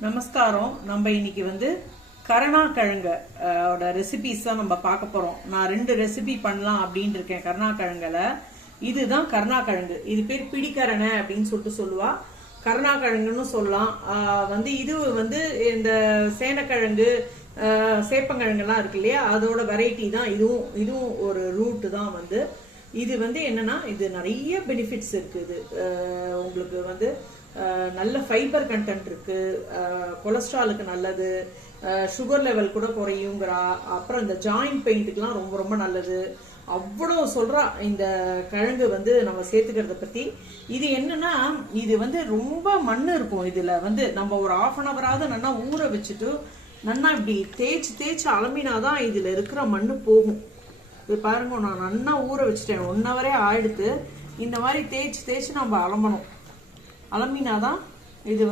நமஸ்காரம். நம்ம இன்னைக்கு வந்து கருணாக்கிழங்கு ரெசிபிஸ் தான் நம்ம பார்க்க போறோம். நான் 2 ரெசிபி பண்ணலாம் அப்படின்னு இருக்கேன் கருணாக்கிழங்குல. இதுதான் கருணாக்கிழங்கு. இது பேர் பிடிக்கரணை அப்படின்னு சொல்லுவா. கருணாக்கிழங்குன்னு சொல்லலாம். இது வந்து இந்த சேனக்கிழங்கு சேப்பங்கிழங்குலாம் இருக்கு இல்லையா, அதோட வெரைட்டி தான் இதுவும் ஒரு ரூட் தான். இது என்னன்னா, இது நிறைய பெனிஃபிட்ஸ் இருக்குது. உங்களுக்கு நல்ல ஃபைபர் கண்டென்ட் இருக்கு, கொலஸ்ட்ராலுக்கு நல்லது, சுகர் லெவல் கூட குறையுங்கிறா. அப்புறம் இந்த ஜாயிண்ட் பெயிண்ட்டுக்கெல்லாம் ரொம்ப ரொம்ப நல்லது. அவ்வளோ சொல்றா இந்த கிழங்கு நம்ம சேர்த்துக்கிறத பத்தி. இது என்னன்னா, இது ரொம்ப மண்ணு இருக்கும். இதுல நம்ம ஒரு 1/2 hour நல்லா ஊற வச்சுட்டு நல்லா இப்படி தேய்ச்சி அலம்பினாதான் இதுல இருக்கிற மண்ணு போகும். இது பாருங்க, நான் நல்லா ஊற வச்சுட்டேன், 1 hour ஆயிடுத்து. இந்த மாதிரி தேய்ச்சி நம்ம அலம்பணும். அலம்பினாதான் இது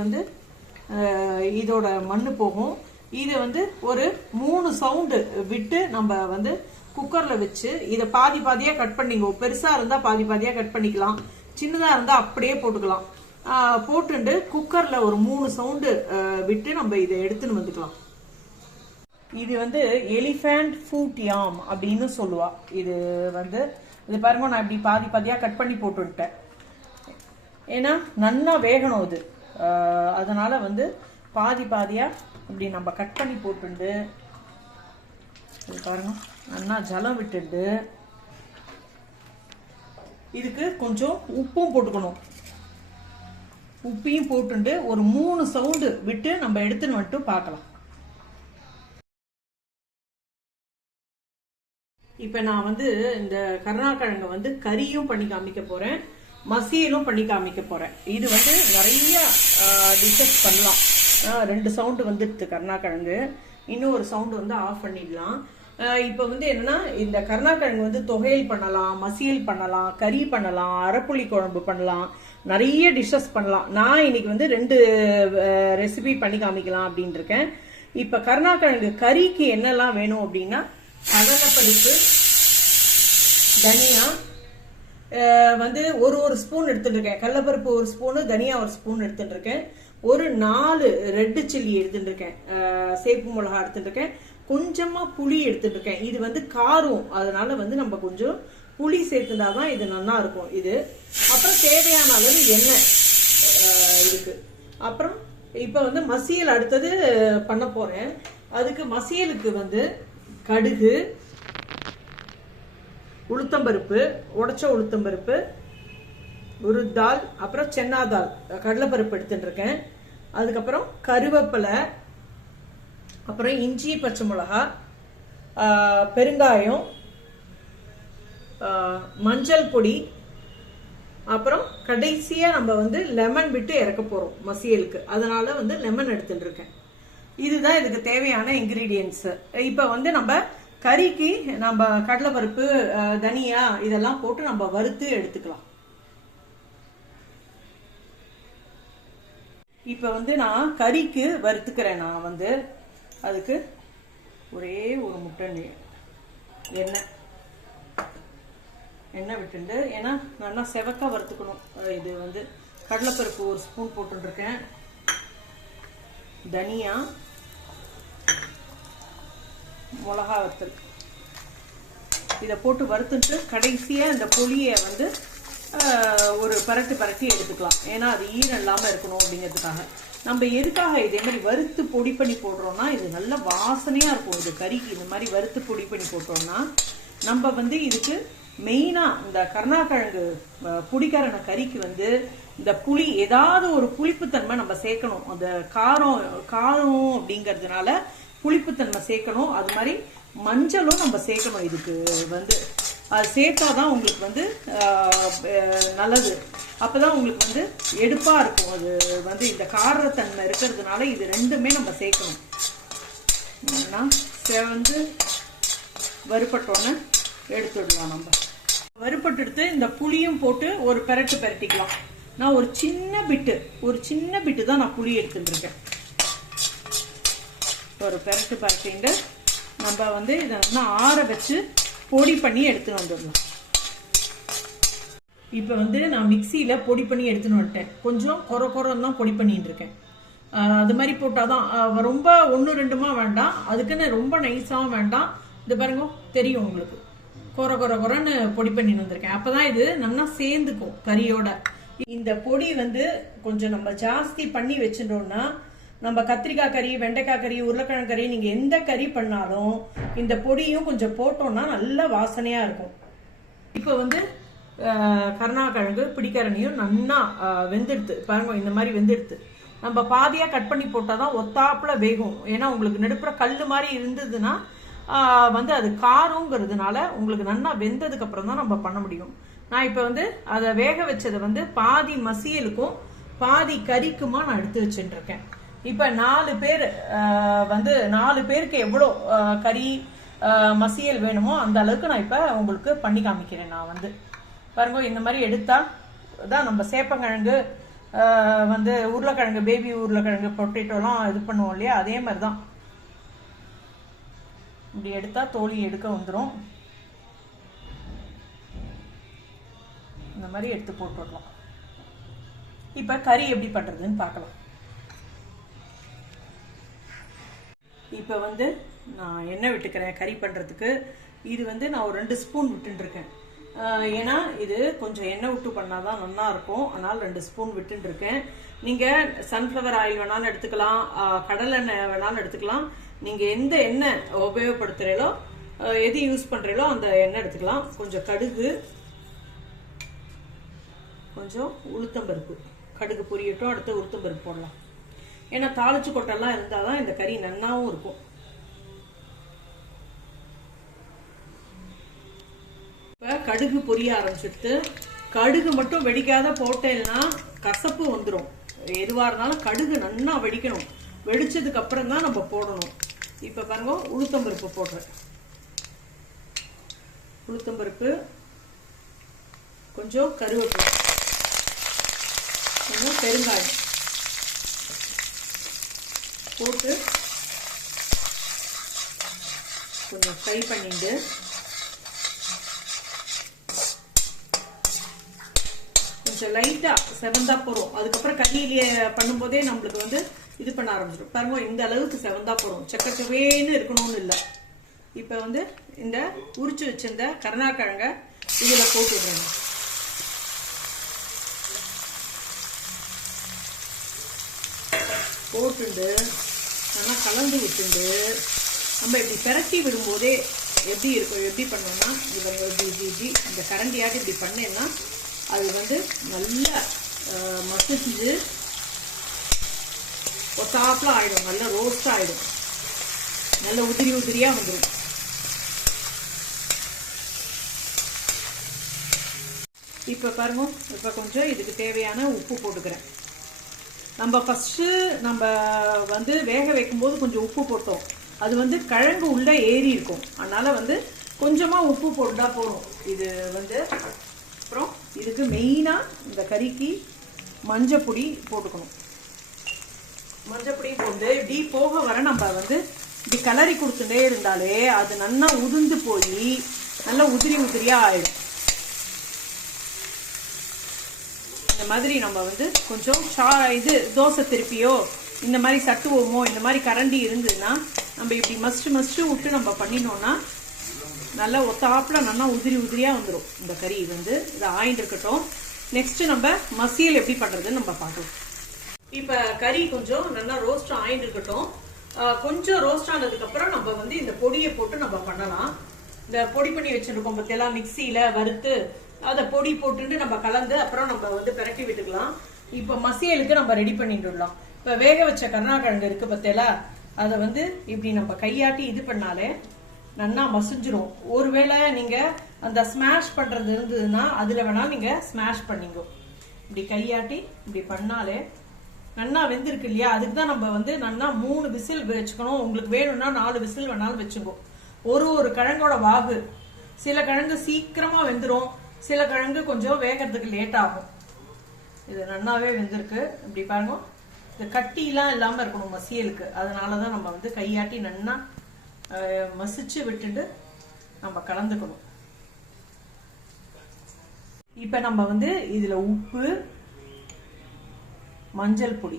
இதோட மண்ணு போகும். இது ஒரு 3 சவுண்டு விட்டு நம்ம குக்கர்ல வச்சு இதை பாதியா கட் பண்ணிங்க. பெருசா இருந்தா பாதியா கட் பண்ணிக்கலாம், சின்னதா இருந்தா அப்படியே போட்டுக்கலாம். போட்டுட்டு குக்கர்ல ஒரு 3 சவுண்டு விட்டு நம்ம இதை எடுத்துன்னு வந்துக்கலாம். இது எலிஃபண்ட் ஃபுட் யாம் அப்படின்னு சொல்லுவா. இது இது பாருங்க, நான் இப்படி பாதியா கட் பண்ணி போட்டுட்டேன். ஏன்னா நல்லா வேகணும் இது, அதனால பாதியா இப்படி நம்ம கட் பண்ணி போட்டுண்டு பாருங்க, நல்லா ஜலம் விட்டுண்டு இதுக்கு கொஞ்சம் உப்பும் போட்டுக்கணும். உப்பையும் போட்டுண்டு ஒரு 3 சவுண்டு விட்டு நம்ம எடுத்துன்னு வந்துட்டு பார்க்கலாம். இப்ப நான் இந்த கருணாக்கிழங்கு கறியும் பண்ணி காமிக்க போறேன், மசியலும் பண்ணி காமிக்க போறேன். இது நிறைய டிஷஸ் பண்ணலாம். 2 சவுண்டு வந்துடுது கருணாக்கிழங்கு. இன்னும் ஒரு சவுண்டு ஆஃப் பண்ணிடலாம். இப்ப என்னன்னா, இந்த கருணாக்கிழங்கு தொகையல் பண்ணலாம், மசியல் பண்ணலாம், கறி பண்ணலாம், அரைப்புளி குழம்பு பண்ணலாம், நிறைய டிஷஸ் பண்ணலாம். நான் இன்னைக்கு 2 ரெசிபி பண்ணி காமிக்கலாம் அப்படின்னு இருக்கேன். இப்ப கருணாக்கிழங்கு கறிக்கு என்னெல்லாம் வேணும் அப்படின்னா, கடலைப்பருப்பு, தனியா ஒரு ஸ்பூன் எடுத்துட்டு இருக்கேன். கடலைப்பருப்பு 1 ஸ்பூனு, தனியா 1 ஸ்பூன் எடுத்துட்டு இருக்கேன். ஒரு 4 ரெட் சில்லி எடுத்துட்டு இருக்கேன், சேப்பு மிளகா எடுத்துட்டு இருக்கேன். கொஞ்சமா புளி எடுத்துட்டு இருக்கேன். இது காரம், அதனால நம்ம கொஞ்சம் புளி சேர்த்துனாதான் இது நல்லா இருக்கும். இது அப்புறம் தேவையான அளவு எண்ணெய் இருக்கு. அப்புறம் இப்ப மசியல் அடுத்தது பண்ண போறேன். அதுக்கு மசியலுக்கு கடுகு, உளுத்தம்பருப்பு, உடைச்ச உளுத்தம்பருப்பு, ஒரு தால், அப்புறம் சென்னா தால் கடலைப்பருப்பு எடுத்துட்டு இருக்கேன். அதுக்கப்புறம் கருவேப்பிலை, அப்புறம் இஞ்சி, பச்சை மிளகா, பெருங்காயம், மஞ்சள் பொடி, அப்புறம் கடைசியா நம்ம லெமன் விட்டு இறக்க போறோம் மசியலுக்கு. அதனால லெமன் எடுத்துட்டு இருக்கேன். இதுதான் இதுக்கு தேவையான இன்கிரீடியன்ஸ். இப்ப நம்ம கறிக்கு நம்ம கடலைப்பருப்பு, தனியா இதெல்லாம் போட்டு நம்ம வறுத்து எடுத்துக்கலாம். இப்ப நான் கறிக்கு வறுத்துக்கிறேன். நான் அதுக்கு ஒரே ஒரு முட்டை எண்ணெய் விட்டுண்டு, ஏன்னா நல்லா செவக்கா வறுத்துக்கணும். இது கடலைப்பருப்பு 1 ஸ்பூன் போட்டுருக்கேன், தனியா, மிளகா வத்தல் இதை போட்டு வறுத்துட்டு கடைசியா இந்த புளியை ஒரு பரட்டி எடுத்துக்கலாம். ஏன்னா அது ஈரம் இல்லாம இருக்கணும் அப்படிங்கிறதுக்காக. நம்ம எதுக்காக இதே மாதிரி வறுத்து பொடி பண்ணி போடுறோம்னா, இது நல்ல வாசனையா இருக்கும். இது கறிக்கு இந்த மாதிரி வறுத்து பொடி பண்ணி போட்டோம்னா, நம்ம இதுக்கு மெயினா இந்த கருணாக்கிழங்கு புடிக்கரண கறிக்கு இந்த புளி, ஏதாவது ஒரு புளிப்புத்தன்மை நம்ம சேர்க்கணும். அந்த காரம் அப்படிங்கிறதுனால புளிப்புத்தன்மை சேர்க்கணும். அது மாதிரி மஞ்சளும் நம்ம சேர்க்கணும். இதுக்கு அது சேர்த்தாதான் உங்களுக்கு நல்லது. அப்பதான் உங்களுக்கு எடுப்பா இருக்கும். அது இந்த காரத்தன்மை இருக்கிறதுனால இது 2மே நம்ம சேர்க்கணும். வறுபட்டோன்னு எடுத்துடலாம். நம்ம வறுபட்டு எடுத்து இந்த புளியும் போட்டு ஒரு பெரட்டிக்கலாம். நான் ஒரு சின்ன பிட்டு தான் நான் புளி எடுத்துட்டு இருக்கேன். ஒரு பெரட்டிட்டு நம்ம இதை நல்லா ஆற வச்சு பொடி பண்ணி எடுத்துன்னு வந்துடலாம். இப்ப நான் மிக்சியில பொடி பண்ணி எடுத்துன்னு வந்துட்டேன். கொஞ்சம் கொரம் தான் பொடி பண்ணிட்டு இருக்கேன். அது மாதிரி போட்டாதான் ரொம்ப ஒன்று ரெண்டுமா வேண்டாம், அதுக்குன்னு ரொம்ப நைஸாகவும் வேண்டாம். இது பாருங்க தெரியும் உங்களுக்கு, கொர கொர கொரன்னு பொடி பண்ணி வந்திருக்கேன். அப்பதான் இது நல்லா சேர்ந்துக்கும் கறியோட. இந்த பொடி வந்து கொஞ்சம் நம்ம ஜாஸ்தி பண்ணி வச்சுட்டோம்னா, நம்ம கத்திரிக்காய் கறி, வெண்டைக்காய் கறி, உருளைக்கிழங்கு கறி, நீங்க எந்த கறி பண்ணாலும் இந்த பொடியும் கொஞ்சம் போட்டோம்னா நல்ல வாசனையா இருக்கும். இப்போ வந்து கருணாக்கிழங்கு பிடிக்கரணியும் நல்லா வெந்தெடுத்து பாருங்க, இந்த மாதிரி வெந்தெடுத்து நம்ம பாதியா கட் பண்ணி போட்டாதான் ஒத்தாப்புல வேகும். ஏன்னா உங்களுக்கு நடுப்புற கல் மாதிரி இருந்ததுன்னா வந்து அது காரங்கிறதுனால உங்களுக்கு நல்லா வெந்ததுக்கு அப்புறம் தான் நம்ம பண்ண முடியும். நான் இப்ப வந்து அதை வேக வச்சதை வந்து பாதி மசியலுக்கும் பாதி கறிக்குமா நான் எடுத்து வச்சுட்டு இருக்கேன். இப்ப 4 பேர் வந்து 4 பேருக்கு எவ்வளோ கறி மசியல் வேணுமோ அந்த அளவுக்கு நான் இப்ப உங்களுக்கு பண்ணி காமிக்கிறேன். நான் வந்து பாருங்க, இந்த மாதிரி எடுத்தா தான் நம்ம சேப்பங்கிழங்கு வந்து உருளைக்கிழங்கு, பேபி உருளைக்கிழங்கு, பொட்டேட்டோலாம் இது பண்ணுவோம் இல்லையா, அதே மாதிரி தான் இப்படி எடுத்தா தோலி எடுக்க வந்துடும். இந்த மாதிரி எடுத்து போட்டுடலாம். இப்ப கறி எப்படி பண்றதுன்னு பார்க்கலாம். இப்ப வந்து நான் எண்ணெய் விட்டுக்கிறேன் கறி பண்றதுக்கு. இது வந்து நான் ஒரு 2 ஸ்பூன் விட்டுட்டு இருக்கேன். ஏன்னா இது கொஞ்சம் எண்ணெய் விட்டு பண்ணாதான் நல்லா இருக்கும், அதனால 2 ஸ்பூன் விட்டுட்டு இருக்கேன். நீங்க சன்ஃப்ளவர் ஆயில் வேணாலும் எடுத்துக்கலாம், கடலை எண்ணெய் வேணாலும் எடுத்துக்கலாம். நீங்க எந்த எண்ணெய் உபயோகப்படுத்துறீங்களோ, எது யூஸ் பண்றீங்களோ அந்த எண்ணெய் எடுத்துக்கலாம். கொஞ்சம் கடுகு, கொஞ்சம் உளுத்தம்பருப்பு, கடுகு பொரியட்டும், அடுத்து உளுத்தம்பருப்பு போடலாம். ஏன்னா தாளிச்சு கொட்டெல்லாம் இருந்தாதான் இந்த கறி நன்னாவும் இருக்கும். இப்ப கடுகு பொரிய ஆரம்பிச்சுட்டு, கடுகு மட்டும் வெடிக்காத போட்டேன்னா கசப்பு வந்துடும். எதுவா இருந்தாலும் கடுகு நன்னா வெடிக்கணும், வெடிச்சதுக்கு அப்புறம் தான் நம்ம போடணும். இப்ப பாருங்க, உளுத்தம்பருப்பு போடுறேன். உளுத்தம்பருப்பு, கொஞ்சம் கருவேப்பிலை, கொஞ்சம் பெருங்காயம் போட்டு கொஞ்சம் ஃப்ரை பண்ணிட்டு கொஞ்சம் லைட்டா செவந்தா போறோம். அதுக்கப்புறம் கறியிலேயே பண்ணும்போதே நம்மளுக்கு வந்து இது பண்ண ஆரம்பிச்சிடும். பாருங்க, இந்த அளவுக்கு செவந்தா போறோம், செக்கச்சவேன்னு இருக்கணும்னு இல்லை. இப்ப வந்து இந்த உரிச்சு வச்சிருந்த கருணாக்கிழங்க இதுல போட்டு விடுறேன். போட்டுண்டு நல்லா கலந்து விட்டுண்டு நம்ம இப்படி பிரட்டி விடும்போதே எப்படி இருக்கும், எப்படி பண்ணோம்னா இப்படி இந்த கரண்டியாட்டு இப்படி பண்ணேன்னா அது வந்து நல்லா மசிஞ்சு ஒத்தாப்புல ஆயிடும், நல்லா ரோஸ்ட் ஆயிடும், நல்ல உதிரி உதிரியா வந்துடும். இப்ப பாருங்க, இப்ப கொஞ்சம் இதுக்கு தேவையான உப்பு போட்டுக்கிறேன். நம்ம ஃபர்ஸ்ட் நம்ம வந்து வேக வைக்கும் போது கொஞ்சம் உப்பு போட்டோம், அது வந்து கிழங்கு உள்ள ஏறி இருக்கும், அதனால வந்து கொஞ்சமா உப்பு போட்டா போதும். இது வந்து அப்புறம் இதுக்கு மெயினா இந்த கறிக்கு மஞ்சள் பொடி போட்டுக்கணும். மஞ்சள் பொடி போட்டு இப்படி போக வர நம்ம வந்து இப்படி கலரி கொடுத்துட்டே இருந்தாலே அது நல்லா உதிர்ந்து போய் நல்லா உதிரி உதிரியா ஆயிடும். இந்த மாதிரி நம்ம வந்து கொஞ்சம் இது தோசை திருப்பியோ இந்த மாதிரி சட்டுவோமோ இந்த மாதிரி கரண்டி இருந்ததுன்னா நம்ம இப்படி மஸ்ட் விட்டு நம்ம பண்ணினோம்னா நல்லா ஒத்தாப்புல நல்லா உதிரி உதிரியா வந்துடும் இந்த கறி. வந்து இது ஆயிட்டு இருக்கட்டும். நெக்ஸ்ட் நம்ம மசியல் எப்படி பண்றதுன்னு நம்ம பார்க்கலாம். இப்ப கறி கொஞ்சம் நல்லா ரோஸ்ட் ஆயிட்டு இருக்கட்டும். கொஞ்சம் ரோஸ்ட் ஆனதுக்கு அப்புறம் நம்ம வந்து இந்த பொடியை போட்டு நம்ம பண்ணலாம். இந்த பொடி பண்ணி வச்சிருக்கோம் பத்தியெல்லாம் மிக்சியில வறுத்து அதை பொடி போட்டுட்டு நம்ம கலந்து அப்புறம் நம்ம வந்து பிரட்டி விட்டுக்கலாம். இப்ப மசியலுக்கு நம்ம ரெடி பண்ணிட்டுலாம். இப்ப வேக வச்ச கருணாக்கிழங்கு இருக்கு பத்தியலா, அதை வந்து இப்படி நம்ம கையாட்டி இது பண்ணாலே நல்லா மசிஞ்சிரும். ஒருவேளை நீங்க அந்த ஸ்மாஷ் பண்றது இருந்ததுன்னா அதுல வேணாலும் நீங்க ஸ்மாஷ் பண்ணிங்க. இப்படி கையாட்டி இப்படி பண்ணாலே நல்லா வெந்திருக்கு இல்லையா, அதுக்கு தான் நம்ம வந்து நல்லா 3 விசில் வச்சுக்கணும். உங்களுக்கு வேணும்னா 4 விசில் வேணாலும் வச்சுக்கோ. ஒரு கிழங்கோட வாகு, சில கிழங்கு சீக்கிரமா வெந்துடும், சில கிழங்கு கொஞ்சம் வேகிறதுக்கு லேட் ஆகும். இது நல்லாவே வெந்திருக்கு. இப்படி பாருங்க, இந்த கட்டிலாம் இல்லாம இருக்கணும் மசியலுக்கு, அதனாலதான் நம்ம வந்து கையாட்டி நல்லா மசிச்சு விட்டுட்டு நம்ம கலந்துக்கணும். இப்ப நம்ம வந்து இதுல உப்பு, மஞ்சள் பொடி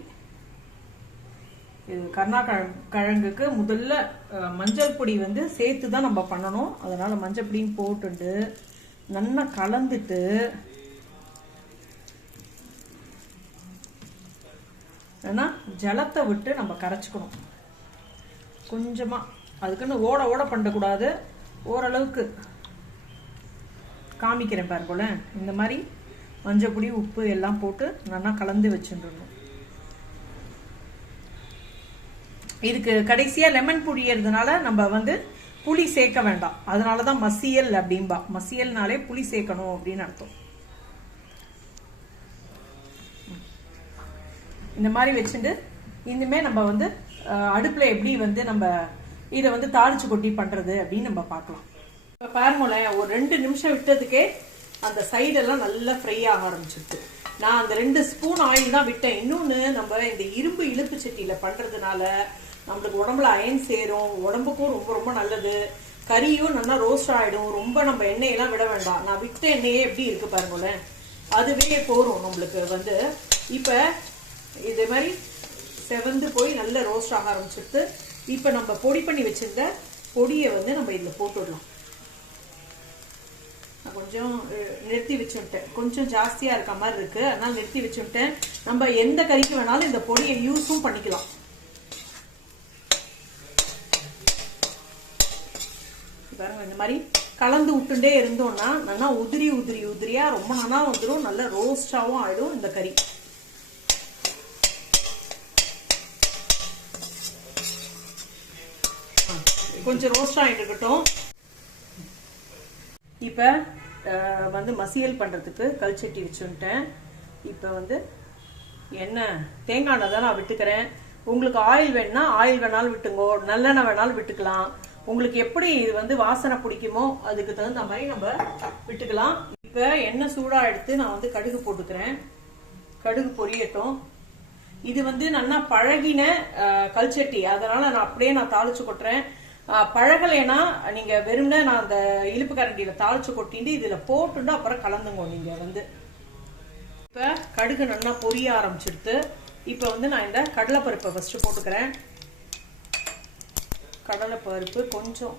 இது கருணாக்கிழங்குக்கு முதல்ல மஞ்சள் பொடி வந்து சேர்த்து தான் நம்ம பண்ணணும். அதனால மஞ்சள் பொடியும் போட்டுட்டு நல்லா கலந்துட்டு ஏன்னா ஜலத்தை விட்டு நம்ம கரைச்சிக்கணும் கொஞ்சமா. அதுக்குன்னு ஓட ஓட பண்ணக்கூடாது. ஓரளவுக்கு காமிக்கிறேன் பாருங்க. இந்த மாதிரி மஞ்சள் பொடி உப்பு எல்லாம் போட்டு நல்லா கலந்து வச்சுடணும். இதுக்கு கடைசியா லெமன் புழியறதுனால நம்ம வந்து புளி சேர்க்க வேண்டாம். அதனாலதான் மசியல் அப்படின்பா. மசியல்னாலே புளி சேர்க்கணும் அப்படின்னு அர்த்தம். இந்த மாதிரி வச்சுட்டு இனிமே நம்ம வந்து அடுப்புல எப்படி வந்து நம்ம இதை வந்து தாளிச்சு கொட்டி பண்றது அப்படின்னு நம்ம பார்க்கலாம். இப்ப பாருங்களேன், ஒரு 2 நிமிஷம் விட்டதுக்கே அந்த சைடெல்லாம் நல்லா ஃப்ரை ஆக ஆரம்பிச்சிருக்கு. நான் அந்த 2 ஸ்பூன் ஆயில் தான் விட்டேன். இன்னொன்னு நம்ம இந்த இரும்பு இழுப்பு சட்டியில பண்றதுனால நம்மளுக்கு உடம்புல அயன் சேரும், உடம்புக்கும் ரொம்ப ரொம்ப நல்லது. கறியும் நல்லா ரோஸ்ட் ஆயிடும். ரொம்ப நம்ம எண்ணெயெல்லாம் விட வேண்டாம். நான் விட்ட எண்ணெயே எப்படி இருக்கு பாருங்களேன், அதுவே போரும் நம்மளுக்கு வந்து. இப்ப இதே மாதிரி செவந்து போய் நல்ல ரோஸ்ட் ஆக ஆரம்பிச்சிட்டு இப்ப நம்ம பொடி பண்ணி வச்சிருந்த பொடியை வந்து நம்ம இதுல போட்டுடலாம். நான் கொஞ்சம் நிறுத்தி வச்சுட்டேன். கொஞ்சம் ஜாஸ்தியா இருக்க மாதிரி இருக்கு, அதனால நிறுத்தி வச்சுட்டேன். நம்ம எந்த கறிக்கு வேணாலும் இந்த பொடியை யூஸும் பண்ணிக்கலாம். பாருங்க, இந்த மாதிரி கலந்து விட்டுட்டே இருந்தோம்னா நல்லா உதிரி உதிரி உதிரியா ரொம்ப நல்லா வந்துடும். நல்ல ரோஸ்டாவும் ஆயிடும் இந்த கறி. கொஞ்சம் ரோஸ்ட் ஆகிட்டு இருக்கட்டும். இப்ப வந்து மசியல் பண்றதுக்கு கல்சட்டி வச்சுட்டேன். இப்ப வந்து எண்ணெய் தேங்காய் எண்ணெய் தான் நான் விட்டுக்கிறேன். உங்களுக்கு ஆயில் வேணும்னா ஆயில் வேணாலும் விட்டுங்கோ, நல்லெண்ணெய் வேணாலும் விட்டுக்கலாம். உங்களுக்கு எப்படி இது வந்து வாசனை பிடிக்குமோ அதுக்கு தகுந்த மாதிரி நம்ம விட்டுக்கலாம். இப்ப எண்ணெய் சூடா எடுத்து நான் வந்து கடுகு போட்டுக்கிறேன். கடுகு பொரியட்டும். இது வந்து நல்லா பழகின கல்சட்டி, அதனால நான் அப்படியே தாளிச்சு கொட்டுறேன். பழகலைன்னா நீங்க வெறும்னா நான் அந்த இழுப்பு கரண்டியில தாளிச்சு கொட்டிட்டு இதுல போட்டுட்டு அப்புறம் கலந்துங்க நீங்க வந்து. இப்ப கடுகு நல்லா பொரிய ஆரம்பிச்சிடுத்து. இப்ப வந்து நான் இந்த கடலைப்பருப்பை ஃபர்ஸ்ட் போட்டுக்கிறேன். கடலைப்பருப்பு கொஞ்சம்.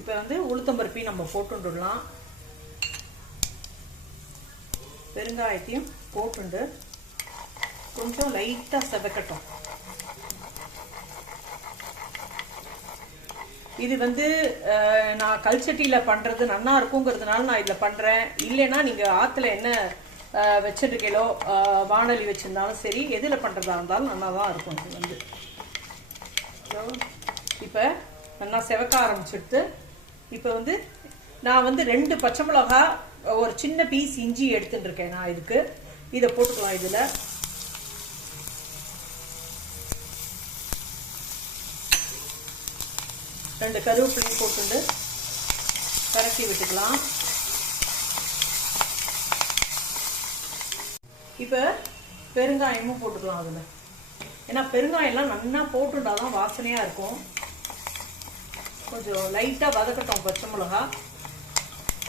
இப்ப வந்து உளுத்தம்பருப்பையும் நம்ம போட்டுடலாம். பெருங்காயத்தையும் போட்டு கொஞ்சம் லைட்டா செவக்கட்டும். இது வந்து நான் கல்சட்டியில பண்றது நல்லா இருக்குங்கிறதுனால நான் இதுல பண்றேன். இல்லைன்னா நீங்க ஆத்துல என்ன வச்சிருக்கீங்களோ வானொலி வச்சிருந்தாலும் சரி, எதுல பண்றதா இருந்தாலும் நல்லா தான் இருக்கும். இது வந்து இப்ப நல்லா செவக்க ஆரம்பிச்சுட்டு இப்ப வந்து நான் வந்து 2 பச்சை மிளகா, ஒரு சின்ன பீஸ் இஞ்சி எடுத்துட்டு இருக்கேன். நான் இதுக்கு இதை போட்டுக்கலாம். இதுல ரெண்டு கருவேப்பிலையும் போட்டு கரட்டி விட்டுக்கலாம். இப்ப பெருங்காயமும் போட்டுக்கலாம் அதுல. ஏன்னா பெருங்காயம் எல்லாம் நல்லா போட்டுட்டாதான் வாசனையா இருக்கும். கொஞ்சம் லைட்டா வதக்கட்டும் பச்சை மிளகா.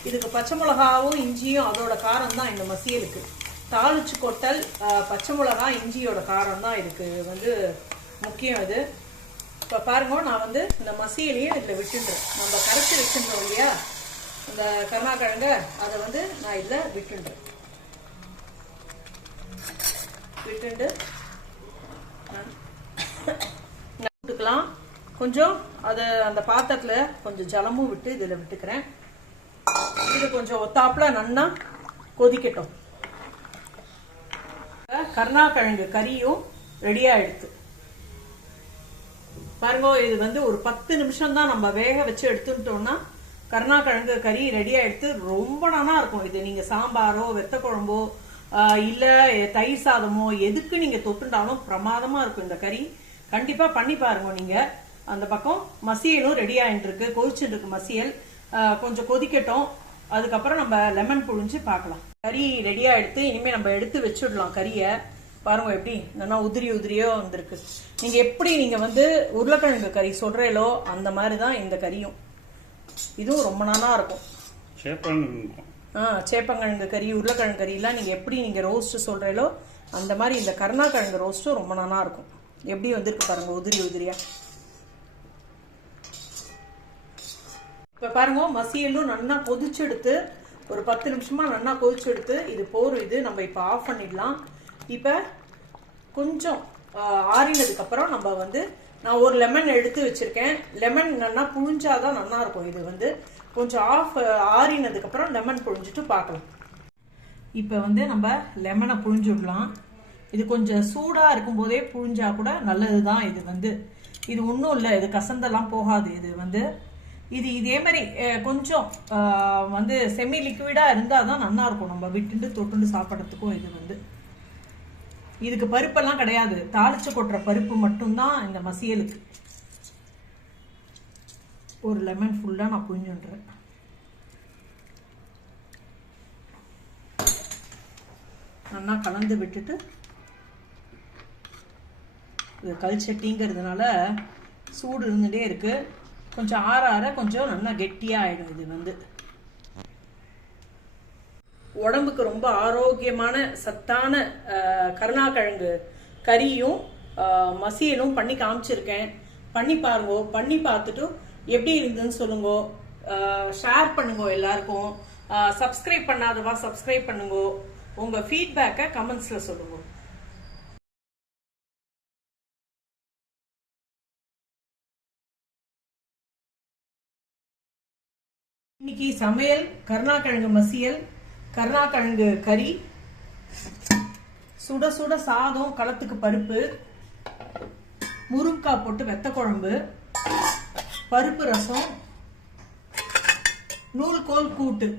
இதுக்கு பச்சை மிளகாவும் இஞ்சியும் அதோட காரம் தான் இந்த மசியலுக்கு. தாளிச்சு கொட்டல் பச்சை மிளகா இஞ்சியோட காரம் தான் இதுக்கு வந்து முக்கியம். இது இப்ப பாருங்க, நான் வந்து இந்த மசியலையும் இதுல விட்டுன்றேன். நம்ம கரைச்சி வச்சுன்றோம் இல்லையா இந்த கருணாக்கிழங்க, அதை வந்து நான் இதுல விட்டுன்றேன். விட்டுண்டு விட்டுக்கலாம். கொஞ்சம் அது அந்த பாத்திரத்துல கொஞ்சம் ஜலமும் விட்டு இதுல விட்டுக்கிறேன். இது கொஞ்சம் ஒத்தாப்புல நல்லா கொதிக்கட்டும். கருணாக்கிழங்கு கறியும் ரெடி ஆயிடுச்சு பாருங்க. இது வந்து ஒரு 10 நிமிஷம் தான் நம்ம வேக வச்சு எடுத்துட்டோம்னா கருணாக்கிழங்கு கறி ரெடி ஆயிடுத்து. ரொம்ப நல்லா இருக்கும். இது நீங்க சாம்பாரோ வெத்த குழம்போ இல்ல தயிர் சாதமோ எதுக்கு நீங்க தொட்டுண்டாலும் பிரமாதமா இருக்கும் இந்த கறி. கண்டிப்பா பண்ணி பாருங்க நீங்க. அந்த பக்கம் மசியலும் ரெடி ஆயிட்டு இருக்கு, கொதிச்சுட்டு இருக்கு மசியல். கொஞ்சம் கொதிக்கட்டும். அதுக்கப்புறம் நம்ம லெமன் புழிஞ்சு பார்க்கலாம். கறி ரெடி ஆயிடுத்து. இனிமே நம்ம எடுத்து வச்சுடலாம் கறிய. பாருங்க எப்படி நல்லா உதிரி உதிரியோ வந்திருக்கு. நீங்க எப்படி நீங்க வந்து உருளைக்கிழங்கு கறி சொல்றீங்களோ அந்த மாதிரிதான் இந்த கறியும். இதுவும் ரொம்ப நல்லா இருக்கும். சேப்பங்கிழங்கு கறி, உருளைக்கிழங்கு கறி எல்லாம் நீங்க எப்படி நீங்க ரோஸ்ட் சொல்றீங்களோ அந்த மாதிரி இந்த கருணாக்கிழங்கு ரோஸ்ட்டும் ரொம்ப நல்லா இருக்கும். எப்படி வந்திருக்கு பாருங்க, உதிரி உதிரியா. இப்போ பாருங்க, மசியலும் நல்லா கொதிச்சு எடுத்து ஒரு 10 நிமிஷமா நல்லா கொதிச்சு எடுத்து இது போரும். இது நம்ம இப்போ ஆஃப் பண்ணிடலாம். இப்போ கொஞ்சம் ஆறினதுக்கு அப்புறம் நம்ம வந்து நான் ஒரு லெமன் எடுத்து வச்சிருக்கேன். லெமன் நல்லா புழிஞ்சாதான் நல்லா இருக்கும். இது வந்து கொஞ்சம் ஆறினதுக்கு அப்புறம் லெமன் புழிஞ்சிட்டு பார்க்கலாம். இப்போ வந்து நம்ம லெமனை புழிஞ்சு விடலாம். இது கொஞ்சம் சூடா இருக்கும் போதே புழிஞ்சா கூட நல்லதுதான். இது வந்து இது ஒன்றும் இல்லை, இது கசந்தெல்லாம் போகாது. இது வந்து இது இதே மாதிரி கொஞ்சம் வந்து செமி லிக்விடா இருந்தால் தான் நல்லா இருக்கும். நம்ம விட்டுண்டு தொட்டுண்டு சாப்பிட்றதுக்கும் இது வந்து இதுக்கு பருப்பெல்லாம் கிடையாது, தாளிச்சு கொட்டுற பருப்பு மட்டும்தான் இந்த மசியலுக்கு. ஒரு லெமன் ஃபுல்லா நான் புழிஞ்சுன்றேன். நல்லா கலந்து விட்டுட்டு, இது கல் சட்டிங்கிறதுனால சூடு இருந்துட்டே இருக்கு. கொஞ்சம் ஆற ஆற கொஞ்சம் நல்லா கெட்டியா ஆயிடும். இது வந்து உடம்புக்கு ரொம்ப ஆரோக்கியமான சத்தான கருணாக்கிழங்கு கறியும் மசியலும் பண்ணி காமிச்சிருக்கேன். பண்ணி பாருங்க. பண்ணி பார்த்துட்டு எப்படி இருந்ததுன்னு சொல்லுங்க. ஷேர் பண்ணுங்க எல்லாருக்கும். சப்ஸ்கிரைப் பண்ணாதவா சப்ஸ்கிரைப் பண்ணுங்க. உங்க ஃபீட்பேக்கை கமெண்ட்ஸ்ல சொல்லுங்க. இன்னைக்கு சமையல் கருணாக்கிழங்கு மசியல், கருணாக்கிழங்கு கறி, சுட சுட சாதம், களத்துக்கு பருப்பு, முருங்கைக்காய் போட்டு வெத்த குழம்பு, பருப்பு ரசம், நூல்கோல் கூட்டு.